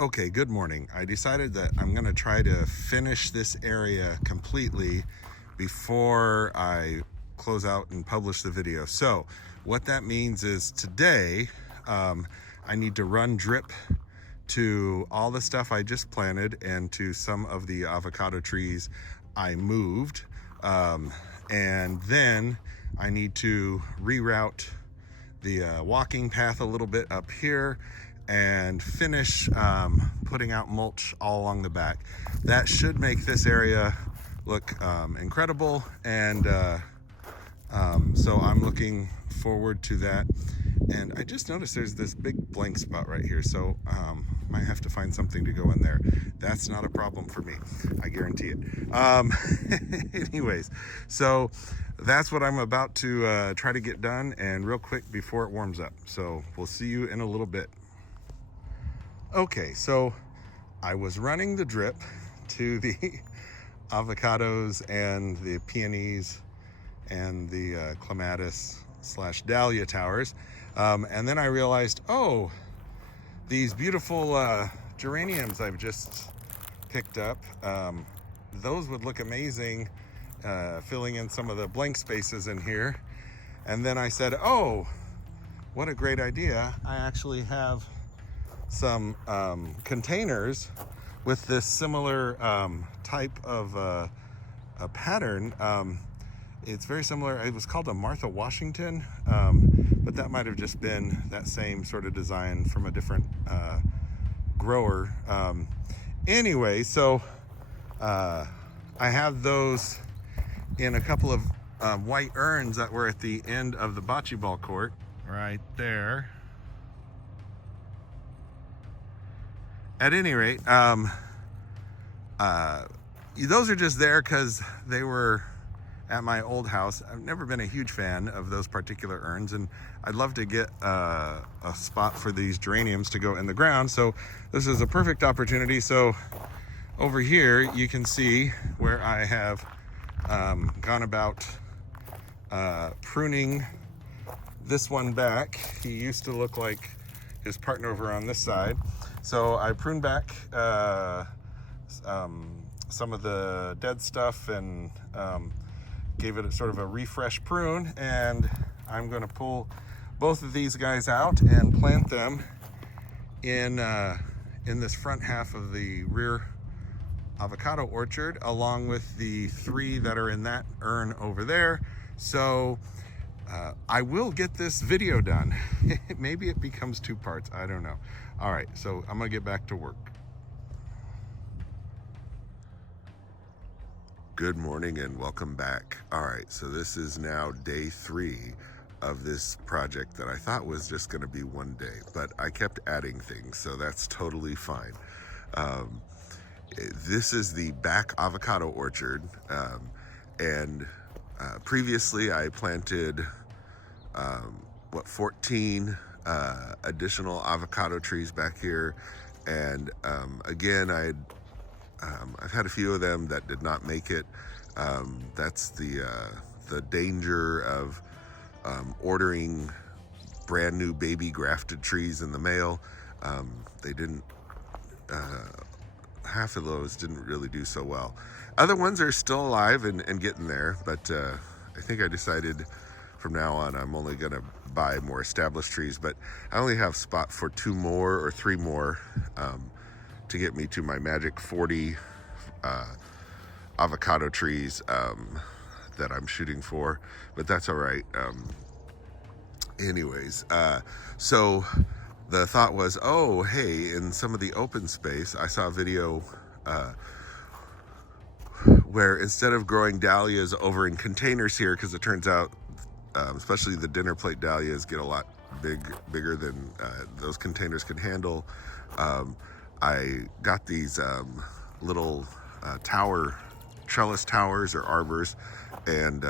Okay, good morning. I decided that I'm going to try to finish this area completely before I close out and publish the video. So what that means is today I need to run drip to all the stuff I just planted and to some of the avocado trees I moved. And then I need to reroute the walking path a little bit up here and finish putting out mulch all along the back. That should make this area look incredible, and so I'm looking forward to that. And I just noticed there's this big blank spot right here, so might have to find something to go in there. That's not a problem for me, I guarantee it. Anyways, so that's what I'm about to try to get done, and real quick before it warms up. So we'll see you in a little bit. Okay, so I was running the drip to the avocados and the peonies and the Clematis / Dahlia towers. And then I realized, oh, these beautiful geraniums I've just picked up, those would look amazing filling in some of the blank spaces in here. And then I said, oh, what a great idea. I actually have some containers with this similar type of a pattern. It's very similar. It was called a Martha Washington, but that might have just been that same sort of design from a different grower. Anyway, so I have those in a couple of white urns that were at the end of the bocce ball court right there. At any rate, those are just there because they were at my old house. I've never been a huge fan of those particular urns, and I'd love to get a spot for these geraniums to go in the ground. So this is a perfect opportunity. So over here, you can see where I have gone about pruning this one back. He used to look like his partner over on this side. So I pruned back some of the dead stuff and gave it a sort of a refresh prune, and I'm going to pull both of these guys out and plant them in this front half of the rear avocado orchard, along with the 3 that are in that urn over there. So I will get this video done. Maybe it becomes 2 parts, I don't know. All right, so I'm gonna get back to work. Good morning and welcome back. All right, so this is now day 3 of this project that I thought was just gonna be one day, but I kept adding things, so that's totally fine. This is the back avocado orchard, and previously I planted 14 additional avocado trees back here, and again I've had a few of them that did not make it. That's the danger of ordering brand new baby grafted trees in the mail. They didn't half of those didn't really do so well. Other ones are still alive and getting there, but I think I decided from now on I'm only gonna buy more established trees, but I only have spot for 2 more or 3 more to get me to my magic 40 avocado trees that I'm shooting for, but that's all right. Anyways, so the thought was, oh, hey, in some of the open space, I saw a video where instead of growing dahlias over in containers here, because it turns out, especially the dinner plate dahlias get a lot bigger than those containers can handle. I got these little trellis towers or arbors, and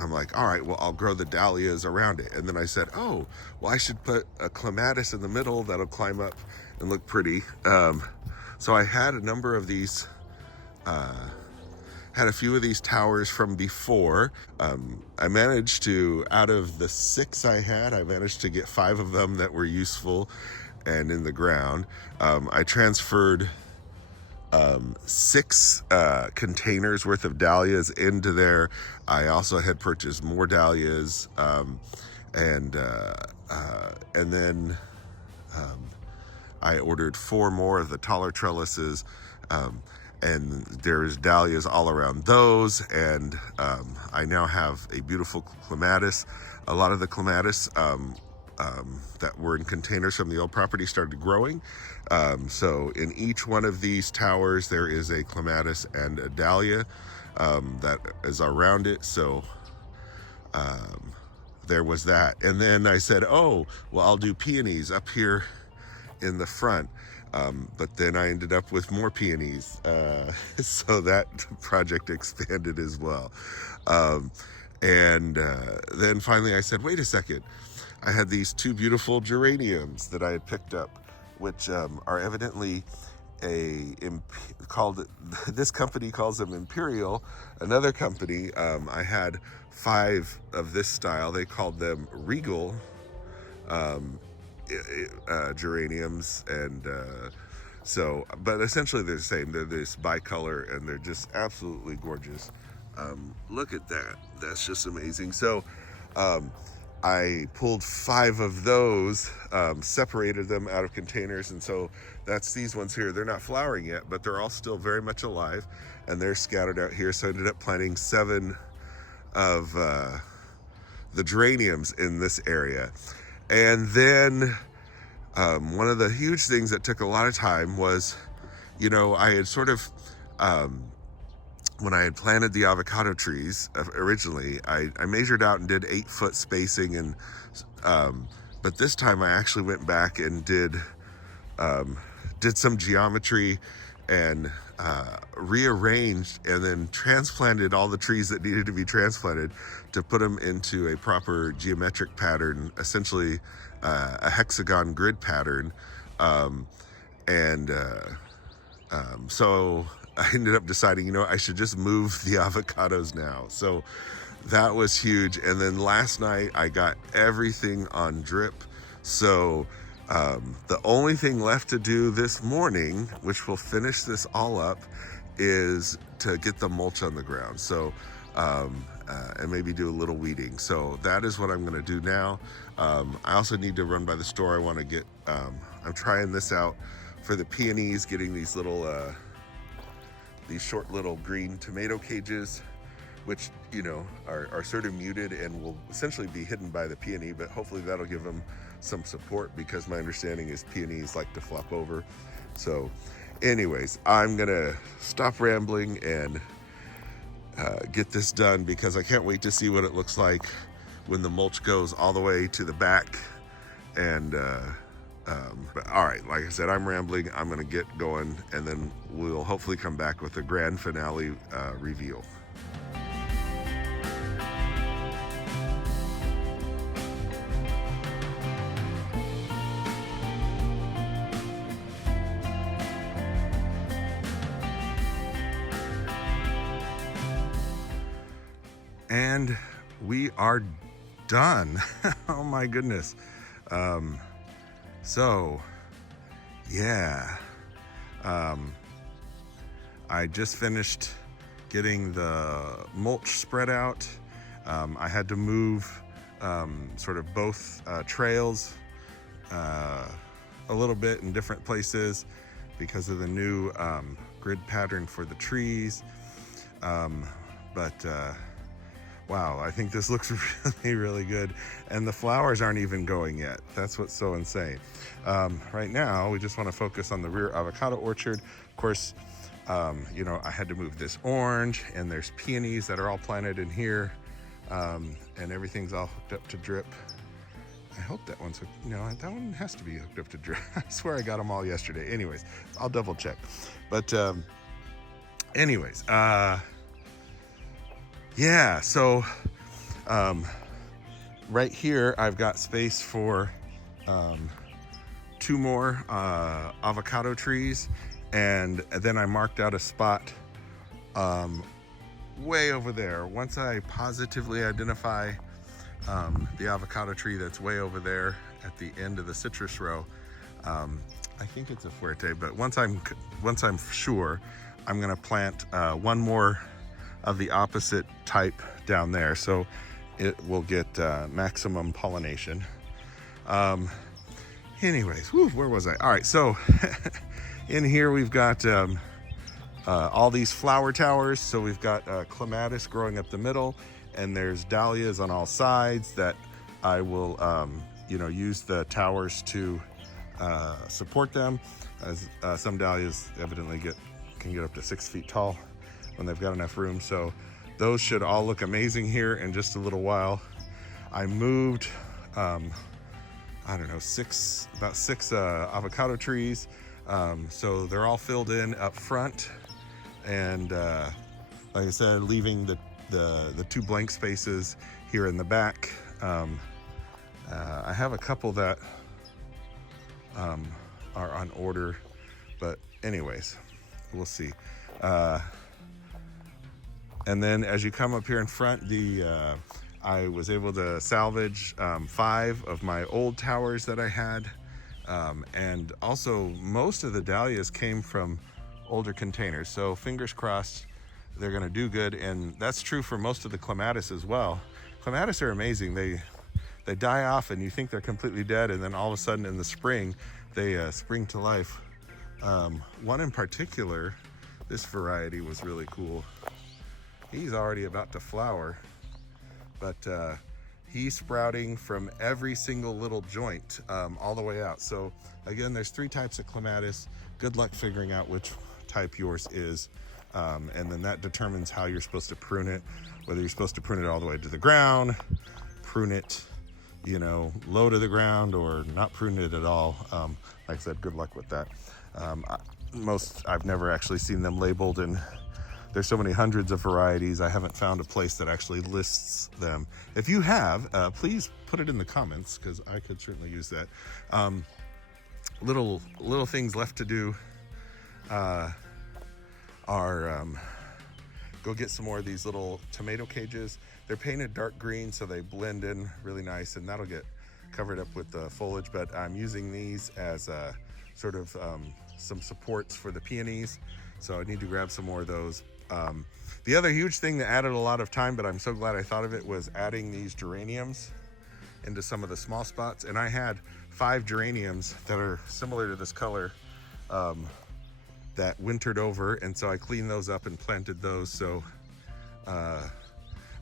I'm like, all right, well, I'll grow the dahlias around it. And then I said, oh, well, I should put a clematis in the middle that'll climb up and look pretty. So I had a number of these, had a few of these towers from before. I managed to, out of the 6 I had, I managed to get 5 of them that were useful. and in the ground. I transferred 6 containers worth of dahlias into there. I also had purchased more dahlias, and then I ordered 4 more of the taller trellises, and there's dahlias all around those, and I now have a beautiful clematis. A lot of the clematis that were in containers from the old property started growing. So in each one of these towers there is a clematis and a dahlia that is around it. So there was that. And then I said, oh, well, I'll do peonies up here in the front. But then I ended up with more peonies. So that project expanded as well. And then finally I said, wait a second. I had these 2 beautiful geraniums that I had picked up, which are evidently this company calls them imperial. Another company, I had 5 of this style. They called them regal geraniums, and but essentially they're the same. They're this bicolor, and they're just absolutely gorgeous. Look at that. That's just amazing. So I pulled 5 of those, separated them out of containers, and so that's these ones here. They're not flowering yet, but they're all still very much alive, and they're scattered out here. So I ended up planting 7 of the geraniums in this area. And then one of the huge things that took a lot of time was, I had sort of, when I had planted the avocado trees originally, I measured out and did 8-foot spacing, and but this time I actually went back and did some geometry and rearranged and then transplanted all the trees that needed to be transplanted to put them into a proper geometric pattern, essentially a hexagon grid pattern. So I ended up deciding, I should just move the avocados now. So that was huge. And then last night I got everything on drip. So the only thing left to do this morning, which will finish this all up, is to get the mulch on the ground. So and maybe do a little weeding. So that is what I'm going to do now. I also need to run by the store. I want to get, I'm trying this out for the peonies, getting these little, these short little green tomato cages, which, are sort of muted and will essentially be hidden by the peony, but hopefully that'll give them some support, because my understanding is peonies like to flop over. So anyways, I'm going to stop rambling and get this done, because I can't wait to see what it looks like when the mulch goes all the way to the back. And but all right, like I said, I'm rambling. I'm gonna get going, and then we'll hopefully come back with a grand finale reveal. And we are done. Oh my goodness. So yeah, I just finished getting the mulch spread out. I had to move sort of both trails a little bit in different places because of the new grid pattern for the trees. Wow, I think this looks really, really good. And the flowers aren't even going yet. That's what's so insane. Right now, we just want to focus on the rear avocado orchard. Of course, I had to move this orange, and there's peonies that are all planted in here. And everything's all hooked up to drip. I hope that one's hooked. No, that one has to be hooked up to drip. I swear I got them all yesterday. Anyways, I'll double check. But anyways, yeah, so right here I've got space for 2 more avocado trees, and then I marked out a spot way over there. Once I positively identify the avocado tree that's way over there at the end of the citrus row, I think it's a Fuerte, but once I'm sure, I'm gonna plant one more of the opposite type down there, so it will get maximum pollination. Anyways, where was I? All right, so in here we've got all these flower towers. So we've got Clematis growing up the middle, and there's Dahlias on all sides that I will, use the towers to support them. As some Dahlias evidently can get up to 6 feet tall when they've got enough room. So those should all look amazing here in just a little while. I moved, about six avocado trees. So they're all filled in up front, and like I said, leaving the two blank spaces here in the back. I have a couple that are on order, but anyways, we'll see. And then as you come up here in front, I was able to salvage 5 of my old towers that I had. And also most of the Dahlias came from older containers. So fingers crossed they're gonna do good. And that's true for most of the Clematis as well. Clematis are amazing. They die off and you think they're completely dead, and then all of a sudden in the spring, they spring to life. One in particular, this variety was really cool. He's already about to flower, but he's sprouting from every single little joint all the way out. So again, there's 3 types of Clematis. Good luck figuring out which type yours is. And then that determines how you're supposed to prune it, whether you're supposed to prune it all the way to the ground, prune it, low to the ground, or not prune it at all. Like I said, good luck with that. I've never actually seen them labeled, and there's so many hundreds of varieties. I haven't found a place that actually lists them. If you have, please put it in the comments, because I could certainly use that. Little things left to do are go get some more of these little tomato cages. They're painted dark green, so they blend in really nice, and that'll get covered up with the foliage. But I'm using these as sort of some supports for the peonies, so I need to grab some more of those. The other huge thing that added a lot of time, but I'm so glad I thought of it, was adding these geraniums into some of the small spots. And I had 5 geraniums that are similar to this color that wintered over, and so I cleaned those up and planted those. So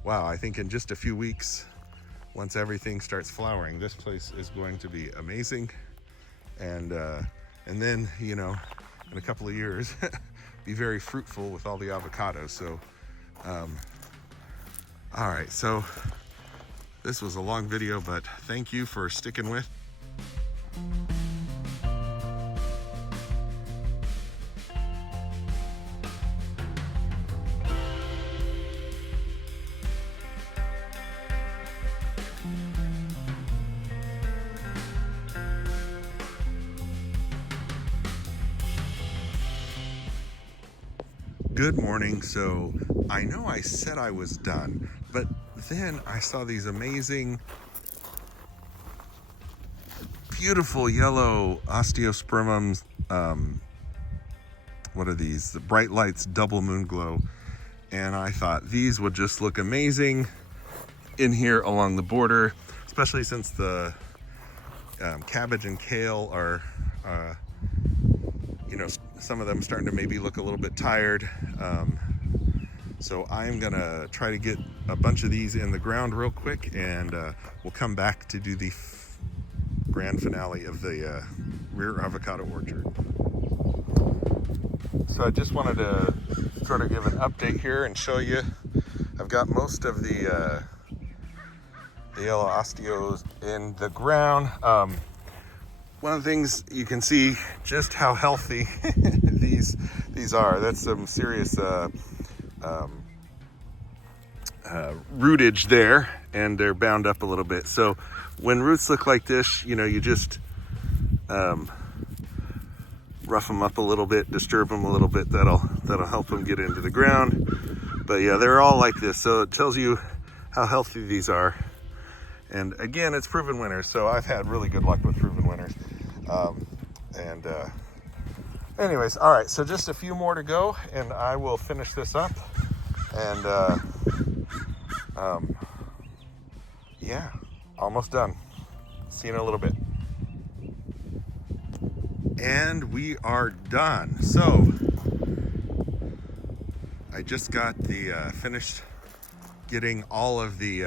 wow, I think in just a few weeks, once everything starts flowering, this place is going to be amazing. And then, in a couple of years, be very fruitful with all the avocados. So all right, so this was a long video, but thank you for sticking with. Good morning. So I know I said I was done, but then I saw these amazing, beautiful yellow Osteospermums. What are these? The Bright Lights Double Moon Glow. And I thought these would just look amazing in here along the border, especially since the cabbage and kale are some of them starting to maybe look a little bit tired. So I'm gonna try to get a bunch of these in the ground real quick, and we'll come back to do the grand finale of the rear avocado orchard. So I just wanted to sort of give an update here and show you. I've got most of the yellow osteos in the ground. One of the things you can see just how healthy these are. That's some serious rootage there, and they're bound up a little bit. So when roots look like this, you just rough them up a little bit, disturb them a little bit. That'll help them get into the ground. But yeah, they're all like this, so it tells you how healthy these are. And again, it's proven winners, so I've had really good luck with proven winners. And anyways, all right, so just a few more to go and I will finish this up. And yeah, almost done. See you in a little bit. And we are done. So I just got the finished getting all of the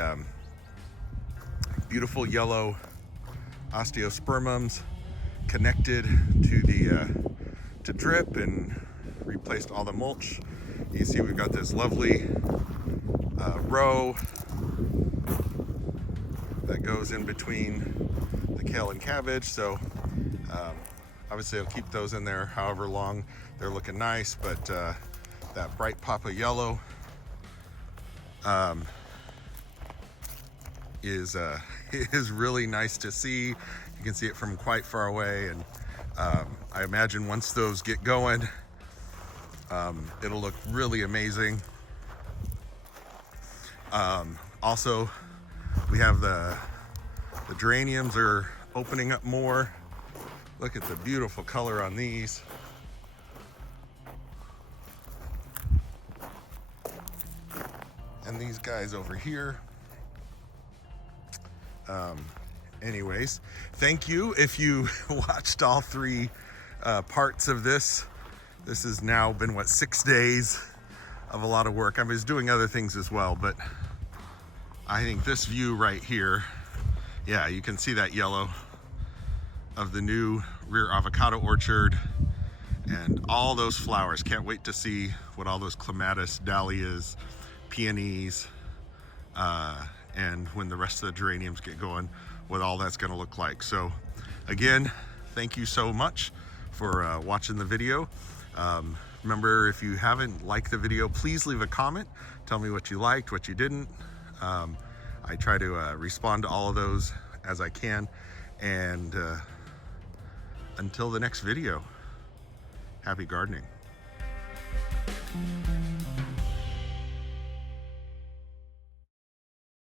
beautiful yellow Osteospermums connected to the to drip, and replaced all the mulch. You see we've got this lovely row that goes in between the kale and cabbage. So obviously I'll keep those in there however long. They're looking nice, but that bright pop of yellow is really nice to see. You can see it from quite far away, and I imagine once those get going, it'll look really amazing. Also, we have the geraniums are opening up more. Look at the beautiful color on these. And these guys over here. Anyways, thank you if you watched all three parts of this. This has now been, what, 6 days of a lot of work. I was doing other things as well, but I think this view right here, yeah, you can see that yellow of the new rear avocado orchard and all those flowers. Can't wait to see what all those Clematis, Dahlias, Peonies, and when the rest of the geraniums get going, what all that's going to look like. So again, thank you so much for watching the video. Remember, if you haven't liked the video, please leave a comment. Tell me what you liked, what you didn't. I try to respond to all of those as I can. And until the next video, happy gardening.